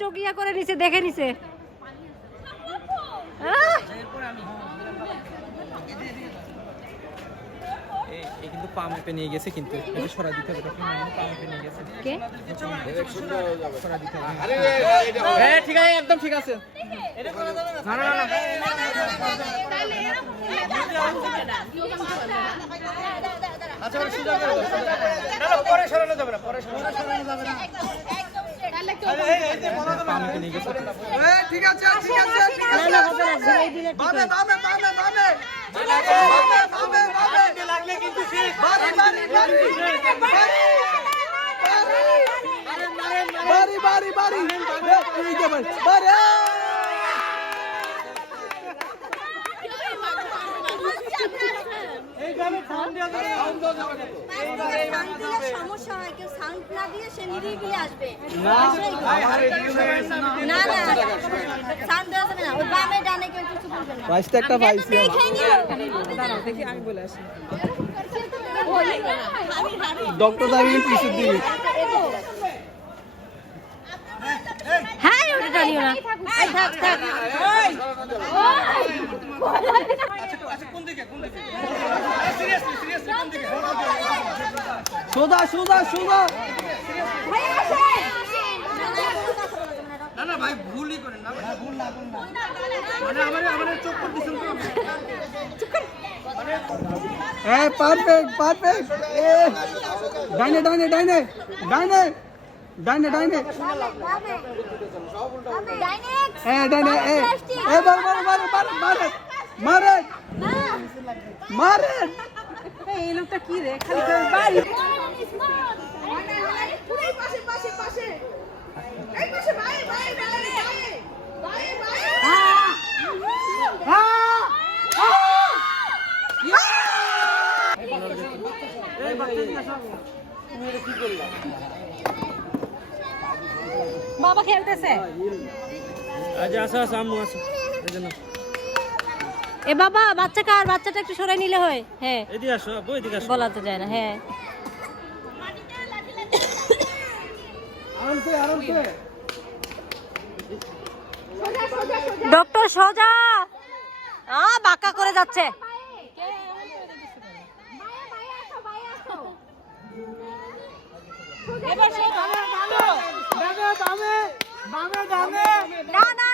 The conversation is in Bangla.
চোখ ইয়া করে নিছে, দেখে নিছে। এই কিন্তু পা মেপে নিয়ে গেছে, কিন্তু এটা সরা দিতে হবে, তখন পা মেপে নিয়ে গেছে। কে সরা দিতে হবে। হ্যাঁ ঠিক আছে, একদম ঠিক আছে। না না না আচ্ছা ওরা সুযোগ করে দাও। না না পরে সরানো যাবে না, পরে সরানো যাবে না। পা মেপে নিয়ে গেছে। ঠিক আছে ঠিক আছে ঠিক আছে। না হবে না, ঘুরাই দিলে ঠিক বামে হয়। বামে বামে বামে বামে বামে লাগলে কিন্তু ঠিক। বাড়ি বাড়ি বাড়ি বাড়ি বাড়ি এই যে বাড়ি বাড়ি এই গানে সাউন্ড দেওয়া যাবে না। সমস্যা হয়, কেউ সাউন্ড না দিয়ে সে নিরিবিলি আসবে। না না না সাউন্ড দেওয়া যাবে না, ওই বামে ডানে কেউ কিছু বলবে না। রাইসটা একটা পাইছি দেখেই নিল। দাঁড়াও দেখি আমি বলে আসি। ডক্টর দাঁড়িয়ে পিছু দিবি। হ্যাঁ ওটা টানিও না, এই থাক থাক। আচ্ছা কোন দিকে সিরিয়াসলি সিরিয়াসলি কোন দিকে? সোজা সোজা সোজা। না না ভাই ভুলই করেন না, ভুল না কোন না, মানে আমাদের চোখ করতেছেন তো। হ্যাঁ পারফেক্ট পারফেক্ট। এ ডাইনে ডাইনে ডাইনে ডাইনে ডাইনে ডাইনে হ্যাঁ ডাইনে এ এ মার মার মার মার মারে মারে মারে। এই লোকটা কি রে, খালি বাড়ি। বাবা খেলতেছে। আচ্ছা আসো আসো আম্মু আসো, এই জন্য এ বাবা বাচ্চা কার, বাচ্চাটা একটু সরাই নিলে হয়। হ্যাঁ এদিকে আসো, বই এদিকে আসো। বলা তো যায় না। হ্যাঁ আরামসে আরামসে। ডক্টর সোজা বাঁকা করে যাচ্ছে। বামে বামে বামে বামে। না না